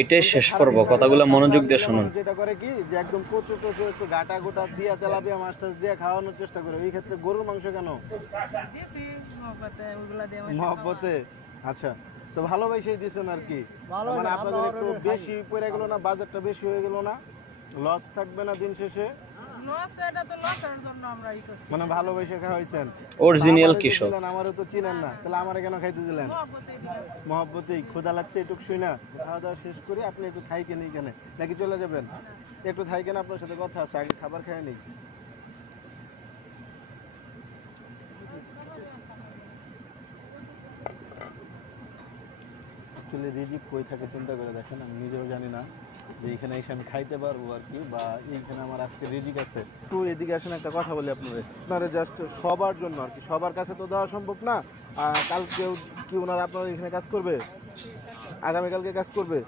এটাই শেষ পর্ব, কথাগুলো মনোযোগ দিয়ে শুনুন। যেটা করে কি যে একদম কচু টচু একটু গাটা গোটা দিয়া তেলাপিয়া মাছ টাছ দিয়ে খাওয়ানোর চেষ্টা করে, এই ক্ষেত্রে গরুর মাংস কেন মহব্বতে? আচ্ছা, তো ভালোবাসেই দিচ্ছেন আর কি, মানে আপনাদের একটু বেশি পড়ে গেল না, বাজেটটা বেশি হয়ে গেল না, লস থাকবে না দিন শেষে, মানে ভালোবেসে খাওয়াইছেন। অরিজিনাল কৃষক। আমারও তো চিনেন না, তাহলে আমারে কেন খাইতে দিলেন? মহব্বতেই। ক্ষুধা লাগছে এটুক শুই না, খাওয়া দাওয়া শেষ করে আপনি একটু থাইকেন এইখানে, নাকি চলে যাবেন? একটু থাইকেন, আপনার সাথে কথা আছে, আগে খাবার খাই নেই। অ্যাকচুয়ালি রিজিক কই থাকে চিন্তা করে দেখেন, আমি নিজেও জানি না যে এইখানে এসে আমি খাইতে পারবো আর কি, বা এইখানে আমার আজকে রিজিক আছে। একটু এদিকে আসেন, একটা কথা বলি আপনারা জাস্ট সবার জন্য আর কি, সবার কাছে তো দেওয়া সম্ভব না। কালকেও কি ওনারা আপনার এখানে কাজ করবে? আগামীকালকে কাজ করবে?